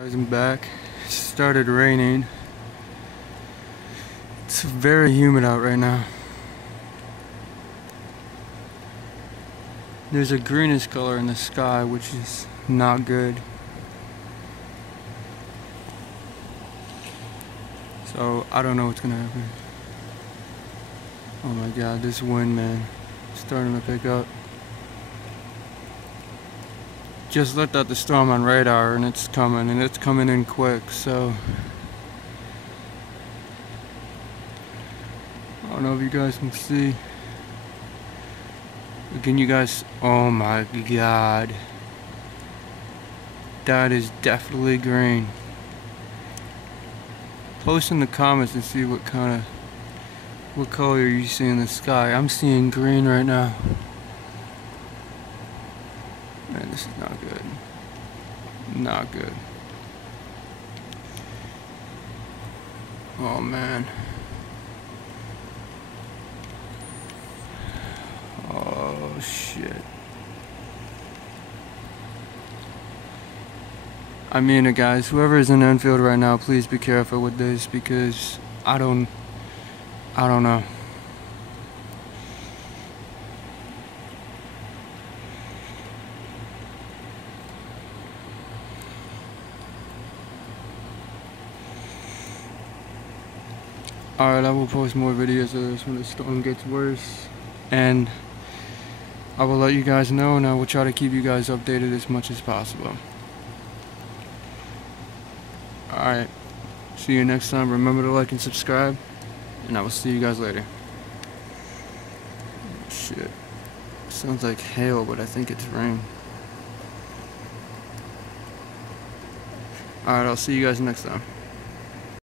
Guys, I'm back. It started raining. It's very humid out right now. There's a greenish color in the sky, which is not good. So I don't know what's gonna happen. Oh my god, this wind, man, it's starting to pick up. Just looked at the storm on radar and it's coming in quick, so I don't know if you guys can see. Can you guys, oh my god, that is definitely green. Post in the comments and see what color you see in the sky. I'm seeing green right now. Man, this is not good. Not good. Oh man. Oh shit. I mean, guys, whoever is in Enfield right now, please be careful with this, because I don't know. Alright, I will post more videos of this when the storm gets worse, and I will let you guys know, and I will try to keep you guys updated as much as possible. Alright, see you next time. Remember to like and subscribe, and I will see you guys later. Shit. Sounds like hail, but I think it's rain. Alright, I'll see you guys next time.